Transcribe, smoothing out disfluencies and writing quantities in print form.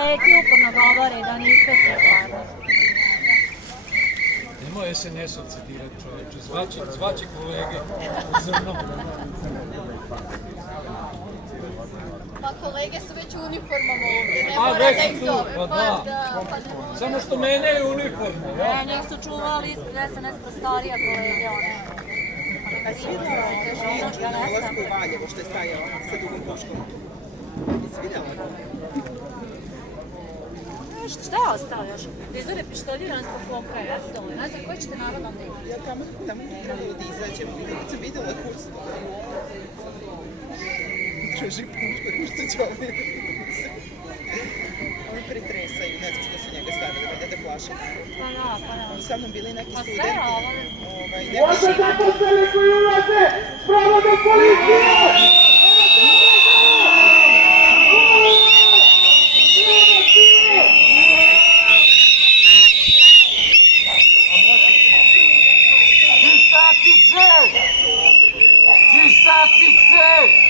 Peki uporno govori da niste svi stvarno. Nemoj SNS-ovce dirati, čoveče, zvaće kolege u crnom. Pa kolege su već u uniformama ovdje, ne A, mora već da su ih tu, zove. pa da. Samo što menjaju uniformu, ja? Ne, njih su čuvali ispred SNS prostorija kolege, one. A si videla na ulasku u Valjevo što je stajao sa dugom puškom? Jesi videla? Šta je ostalo još? Da izvore pištoljiran zbog pokaja, ja sam dovoljno. Ne znam, koji ćete narod onda imati? Ja tamo bi trebalo da izađemo i kad sam videla kurs traži pušku, što će ovi oni pretresaju, ne znam što su njega stavili, da plaše. Pa da. Sa mnom bili neki Pa sve studenti. ovo... Može zaposleni koji ulaze spravo do policije! Čistačice! Čistačice!